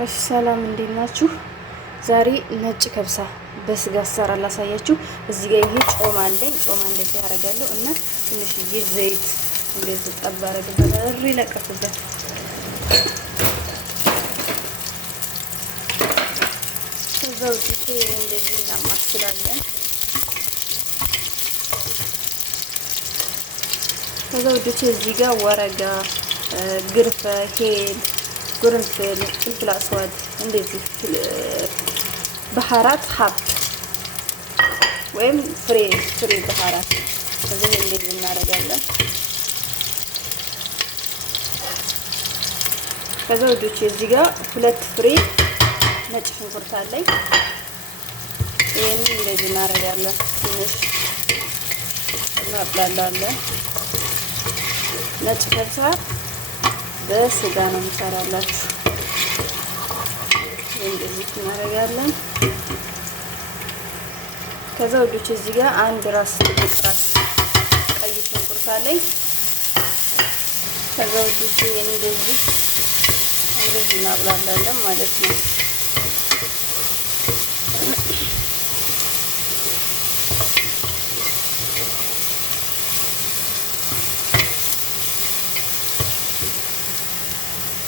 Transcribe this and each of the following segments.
እሺ ሰላም እንዴት ናችሁ? ዛሬ ነጭ ከብሳ በስጋ አሰራር ላሳያችሁ። እዚህ ጋር ይሄ ጮማ አለኝ። ጮማ እንደዚህ ያደርጋለሁ እና ትንሽዬ ዘይት እንደዚህ ጠብ አደርግበታለሁ። እሪ ለቀፍበት ከዛ ውጪ እንደዚህ እናማስላለን። ከዛ ውጪ እዚህ ጋር ወረጋ፣ ግርፈ፣ ሄል፣ ጉርንፍል፣ ፍልፍል አስዋድ እንደዚህ ባህራት ሀብ ወይም ፍሬ ባህራት እዚህ እንደዚህ እናደርጋለን። ከዛ ወዶቼ እዚህ ጋር 2 ፍሬ ነጭ ሽንኩርት አለኝ። ይሄንን እንደዚህ እናደርጋለን። ትንሽ እናጥላላለን። ነጭ ከብሳ በስጋ ነው የምሰራላችሁ። እንደዚህ እናደርጋለን። ከዛ ወዶች እዚህ ጋር አንድ ራስ ቀይ ሽንኩርት አለኝ። ከዛ ወዶች እንደዚህ እናብላላለን ማለት ነው።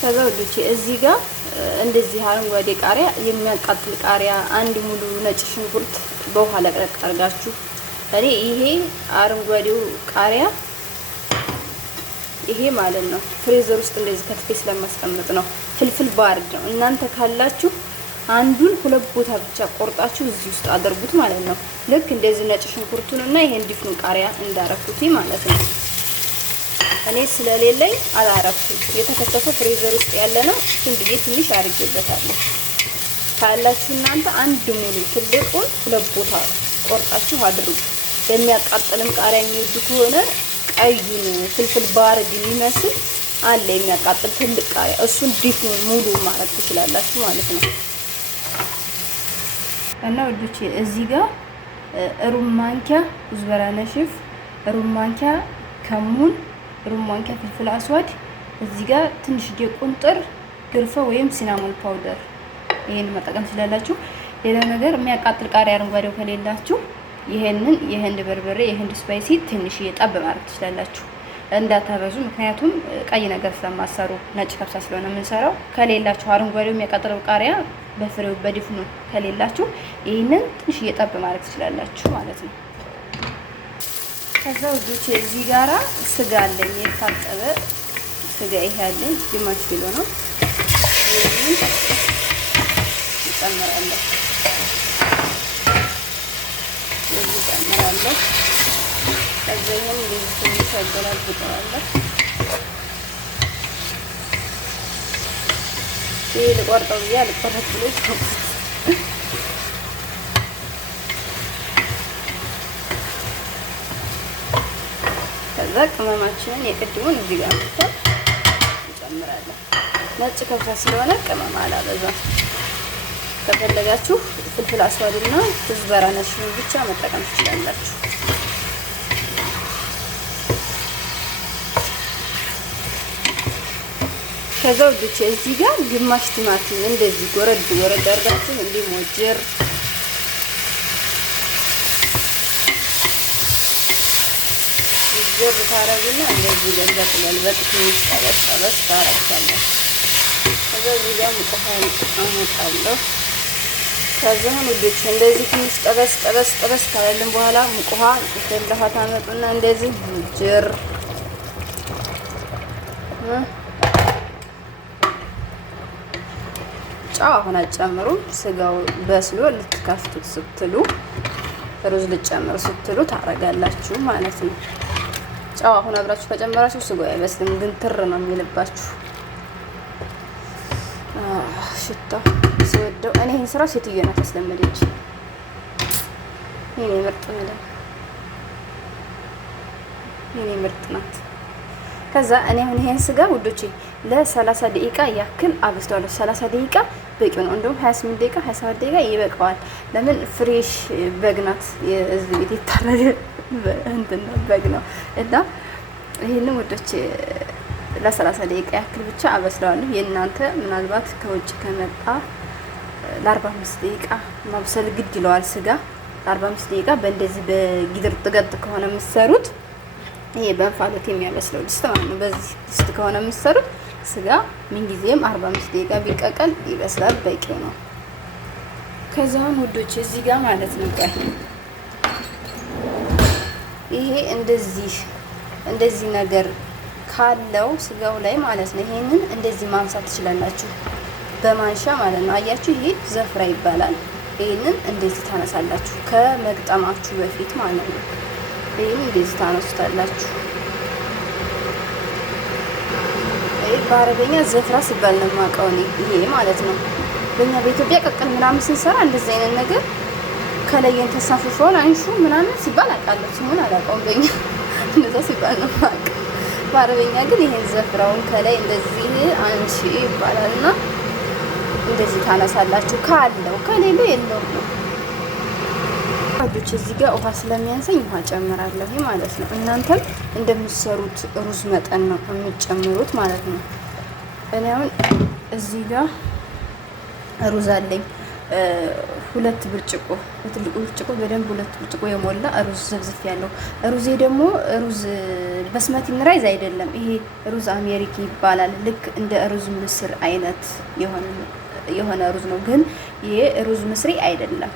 ከዛ ወዶቼ እዚህ ጋር እንደዚህ አረንጓዴ ቃሪያ፣ የሚያቃጥል ቃሪያ፣ አንድ ሙሉ ነጭ ሽንኩርት በውሃ ለቅለቅ አድርጋችሁ እኔ ይሄ አረንጓዴው ቃሪያ ይሄ ማለት ነው ፍሬዘር ውስጥ እንደዚህ ከትፌ ስለማስቀምጥ ነው። ፍልፍል ባርድ ነው። እናንተ ካላችሁ አንዱን 2 ቦታ ብቻ ቆርጣችሁ እዚህ ውስጥ አድርጉት ማለት ነው። ልክ እንደዚህ ነጭ ሽንኩርቱን እና ይሄን ዲፍኑ ቃሪያ እንዳረኩት ማለት ነው። እኔ ስለሌለኝ አላረኩም። የተከተፈ ፍሬዘር ውስጥ ያለ ነው። እሱን ብዬ ትንሽ አድርጌበታለሁ። ካላችሁ እናንተ አንድ ሙሉ ትልቁን 2 ቦታ ቆርጣችሁ አድርጉ። የሚያቃጥልም ቃሪያ የሚወዱ ከሆነ ቀዩን ፍልፍል ባርድ የሚመስል አለ የሚያቃጥል ትልቅ ቃሪያ፣ እሱን ዲፍኑን ሙሉ ማድረግ ትችላላችሁ ማለት ነው። እና ወዶቼ እዚህ ጋር ሩብ ማንኪያ ኩዝበራ ነሽፍ፣ ሩብ ማንኪያ ከሙን፣ ሩብ ማንኪያ ፍልፍል አስዋድ፣ እዚህ ጋር ትንሽዬ ቁንጥር ግርፈ ወይም ሲናሞን ፓውደር ይሄን መጠቀም ትችላላችሁ። ሌላ ነገር የሚያቃጥል ቃሪያ አረንጓዴው ከሌላችሁ ይሄንን የህንድ በርበሬ የህንድ ስፓይሲ ትንሽዬ ጠብ ማድረግ ትችላላችሁ። እንዳታበዙ፣ ምክንያቱም ቀይ ነገር ስለማሰሩ ነጭ ከብሳ ስለሆነ የምንሰራው። ከሌላችሁ አረንጓዴው የሚያቃጥለው ቃሪያ በፍሬው በዲፍኑ ከሌላችሁ ይሄንን ትንሽዬ ጠብ ማድረግ ትችላላችሁ ማለት ነው። ከዛ ውዶቼ እዚህ ጋራ ስጋ አለኝ፣ የታጠበ ስጋ ይሄ አለኝ፣ ግማሽ ኪሎ ነው። ይሄንን እንጨምራለን። ከዛ ይሄን እንደዚህ ትንሽ አገላብጠዋለሁ። ይሄ ልቆርጠው ብዬ አልቆረጥ ብሎ ይተውኩት። ከዛ ቅመማችንን የቅድሙን እዚህ ጋር እንጨምራለን። ነጭ ከብሳ ስለሆነ ቅመም አላበዛም። ከፈለጋችሁ ፍልፍል አስዋድና ኩዝበራ ነሽን ብቻ መጠቀም ትችላላችሁ። ከዛ ወዶቼ እዚህ ጋር ግማሽ ቲማቲም እንደዚህ ጎረድ አድርጋችሁ እንዲህ ሞጀር ታረጉና እንደዚህ ገልበጥ ትንሽ ጠበስ ታረጋላችሁ። ከዛ እዚህ ጋር ሙቀሃ አመጣለሁ። ከዛ ወዶቼ እንደዚህ ትንሽ ጠበስ ካለልን በኋላ ሙቀሃ እንደለፋ ታመጡና እንደዚህ ሞጀር ጫው አሁን አጨምሩ። ስጋው በስሎ ልትከፍቱት ስትሉ ሩዝ ልጨምሩ ስትሉ ታረጋላችሁ ማለት ነው። ጫው አሁን አብራችሁ ከጨመራችሁ ስጋው አይበስልም፣ ግን ትር ነው የሚልባችሁ። ሽታው ሲወደው እኔ ይሄን ስራ ሴትዮ ናት ያስለመደች። የኔ ምርጥ ናት። ከዛ እኔ አሁን ይሄን ስጋ ውዶቼ ለ30 ደቂቃ ያክል አብስቷለሁ። 30 ደቂቃ በቂው ነው። እንደውም 28 ደቂቃ 27 ደቂቃ ይበቃዋል። ለምን ፍሬሽ በግናት የዚህ ቤት የታረደ እንትን በግ ነው እና ይሄንን ውዶቼ ለ30 ደቂቃ ያክል ብቻ አበስለዋለሁ። የእናንተ ምናልባት ከውጭ ከመጣ ለ45 ደቂቃ ማብሰል ግድ ይለዋል ስጋ። ለ45 ደቂቃ በእንደዚህ በጊድር ጥገጥ ከሆነ የምትሰሩት ይሄ በእንፋሎት የሚያበስለው ድስት ማለት ነው። በዚህ ድስት ከሆነ የምትሰሩት ስጋ ምንጊዜም 45 ደቂቃ ቢቀቀል ይበስላል፣ በቂው ነው። ከዛም ውዶች እዚህ ጋር ማለት ነው ይሄ እንደዚህ ነገር ካለው ስጋው ላይ ማለት ነው። ይሄንን እንደዚህ ማንሳት ትችላላችሁ በማንሻ ማለት ነው። አያችሁ፣ ይሄ ዘፍራ ይባላል። ይሄንን እንደዚህ ታነሳላችሁ ከመግጠማችሁ በፊት ማለት ነው። ይሄን እንደዚህ ታነሱታላችሁ። ይሄ በአረበኛ ዘፍራ ሲባል ነው የማውቀው ይሄ ማለት ነው። በእኛ በኢትዮጵያ ቀቅል ምናምን ስንሰራ እንደዚህ አይነት ነገር ከለየን ተሳፍፈውን አንሹ ምናምን ሲባል አውቃለሁ። ስሙን አላውቀውም። በእኛ እንደዛ ሲባል ነው የማውቀው። በአረበኛ ግን ይሄን ዘፍራውን ከላይ እንደዚህ አንሺ ይባላልና እንደዚህ ታነሳላችሁ። ካለው ከሌለው የለውም ነው አዶች። እዚህ ጋር ውሃ ስለሚያንሰኝ ውሃ ጨምራለሁ ማለት ነው። እናንተም እንደምትሰሩት ሩዝ መጠን ነው የምትጨምሩት ማለት ነው። እኔ አሁን እዚህ ጋር ሩዝ አለኝ 2 ብርጭቆ፣ በትልቁ ብርጭቆ በደንብ 2 ብርጭቆ የሞላ ሩዝ ዘብዝፍ ያለው። ሩዜ ደግሞ ሩዝ በስመቲ ራይዝ አይደለም፣ ይሄ ሩዝ አሜሪካ ይባላል። ልክ እንደ ሩዝ ምስር አይነት የሆነ ሩዝ ነው፣ ግን ይሄ ሩዝ ምስሪ አይደለም።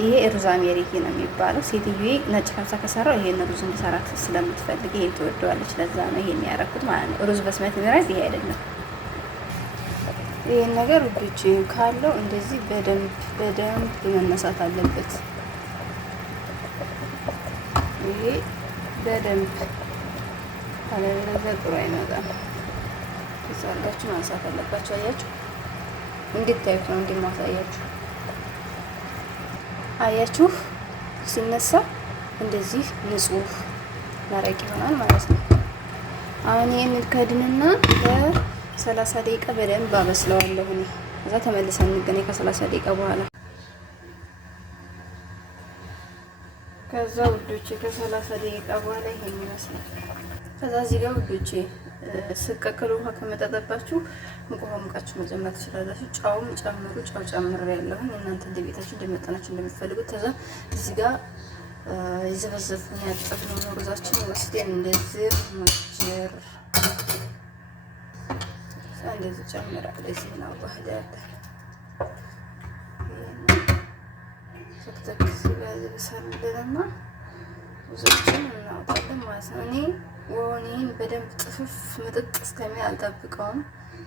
ይሄ ሩዝ አሜሪካ ነው የሚባለው። ሴትዮዬ ነጭ ካልሳ ከሰራው ይሄን ሩዝ እንዲሰራት ስለምትፈልግ ይሄን ትወደዋለች። ለዛ ነው ይሄን ያደረኩት ማለት ነው። ሩዝ በስመቲ ራይዝ ይሄ አይደለም። ይሄን ነገር ውዶቼ ካለው እንደዚህ በደንብ መነሳት አለበት። ይሄ በደንብ ካለበለዚያ ጥሩ አይመጣም። ተሳርጋችሁ ማንሳት አለባችሁ። አያችሁ፣ እንድታዩት ነው እንደማሳያችሁ። አያችሁ፣ ሲነሳ እንደዚህ ንጹህ መረቅ ይሆናል ማለት ነው። አሁን ይሄን ከድንና 30 ደቂቃ በደንብ አበስለዋለሁ እኔ። ከዛ ተመልሰን እንገናኝ ከ30 ደቂቃ በኋላ። ከዛ ውዶቼ ከ30 ደቂቃ በኋላ ይሄን ይመስላል። ከዛ እዚህ ጋር ውዶቼ ስቀቅሉ ውሃ ከመጠጠባችሁ ሙቅ ውሃ ሙቃችሁ መጨመር ትችላላችሁ። ጫውም ጨምሩ። ጫው ጨምሬያለሁ። እናንተ እንደ ቤታችሁ እንደመጠናችሁ እንደምትፈልጉት። ከዛ እዚህ ጋር የዘበዘፍን ያጠፍነው ሩዛችን ወስደን እንደዚህ መጀር እንደዚህ ጨምራለሁ። እዚህ ነው ባህዳለ ተክተክ ሲበዛልና ብዙዎችን እናውጣለን ማለት ነው። እኔ ወኔን በደንብ ጥፍፍ ምጥጥ እስከሚል አልጠብቀውም።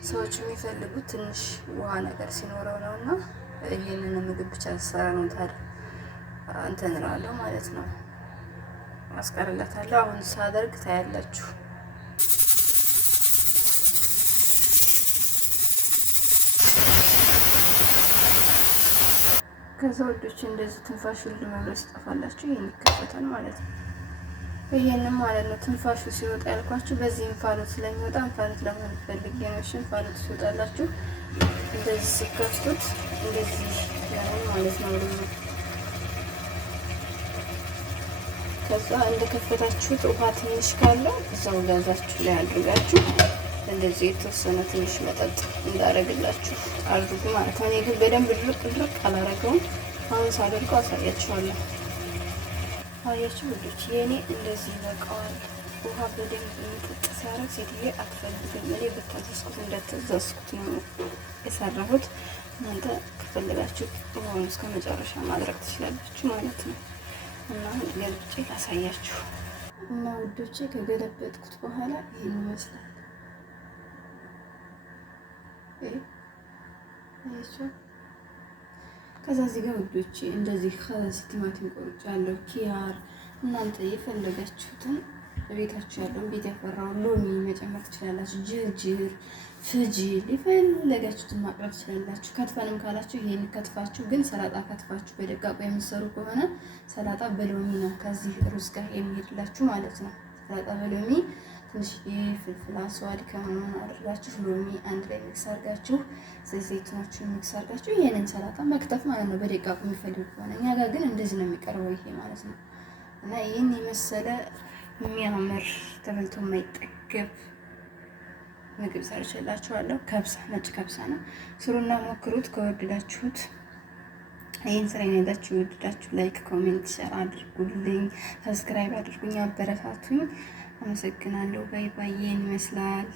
ሰዎች የሚፈልጉት ትንሽ ውሃ ነገር ሲኖረው ነውና ይሄንን ምግብ ብቻ ሰራ ነው ታዲያ እንትን እላለሁ ማለት ነው። አስቀርለታለሁ። አሁን ሳደርግ ታያላችሁ። ከዛ ወዶች እንደዚህ ትንፋሹ ለመብረስ ይጠፋላችሁ። ይሄን ይከፈታል ማለት ነው። ይሄንን ማለት ነው ትንፋሹ ሲወጣ ያልኳችሁ በዚህ እንፋሎት ስለሚወጣ እንፋሎት ለምን ፈልግ የነሽን እንፋሎት ሲወጣላችሁ እንደዚህ ሲከፍቱት እንደዚህ ያለው ማለት ነው። ከዛ እንደከፈታችሁት ውሃ ትንሽ ካለው እዛው ጋዛችሁ ላይ አድርጋችሁ እንደዚህ የተወሰነ ትንሽ መጠጥ እንዳረግላችሁ አድርጉ ማለት ነው። እኔ ግን በደንብ ድርቅ አላረገውም። አሁን ሳደርገው አሳያችኋለሁ። አያችሁ ውዶች፣ የኔ እንደዚህ ይበቃዋል። ውሃ በደንብ ምጥጥ ሲያረግ ሴትዬ አትፈልግም። እኔ በታዘዝኩት እንደተዘዝኩት ነው የሰራሁት። እናንተ ከፈለጋችሁ ውሃውን እስከ መጨረሻ ማድረግ ትችላላችሁ ማለት ነው። እና ገልብጬ ላሳያችሁ እና ውዶቼ ከገለበጥኩት በኋላ ይሄን ይመስላል። አያችሁ። ከዛ እዚህ ጋር ውዶቼ እንደዚህ ከዚ ቲማቲም ቆርጬ ያለው ኪያር፣ እናንተ የፈለጋችሁትን ቤታችሁ ያለውን ቤት ያፈራውን ሎሚ መጨመር ትችላላችሁ። ጅርጅር፣ ፍጅል የፈለጋችሁትን ማቅረብ ትችላላችሁ። ከትፈንም ካላችሁ ይሄን ከትፋችሁ፣ ግን ሰላጣ ከትፋችሁ በደቃቁ የምትሰሩ ከሆነ ሰላጣ በሎሚ ነው ከዚህ ሩዝ ጋር የሚሄድላችሁ ማለት ነው። ሰላጣ በሎሚ ትንሽ ፍልፍል አስዋድ ከሆነ አድርጋችሁ ሎሚ አንድ ላይ ሚክስ አድርጋችሁ ዘይቱናችሁን ሚክስ አድርጋችሁ ይሄንን ሰላጣ መክተፍ ማለት ነው፣ በደቃቁ የሚፈልጉ ከሆነ። እኛ ጋር ግን እንደዚህ ነው የሚቀርበው ይሄ ማለት ነው። እና ይሄን የመሰለ የሚያምር ተበልቶ የማይጠገብ ምግብ ሰርቼላችኋለሁ። ከብሳ ነጭ ከብሳ ነው። ስሩና ሞክሩት ከወደዳችሁት። ይህን ስራ ይነዳችሁ ወደዳችሁ ላይክ፣ ኮሜንት፣ ሼር አድርጉልኝ፣ ሰብስክራይብ አድርጉኝ፣ አበረታቱኝ። አመሰግናለሁ። ባይ ባይ። ይህን ይመስላል።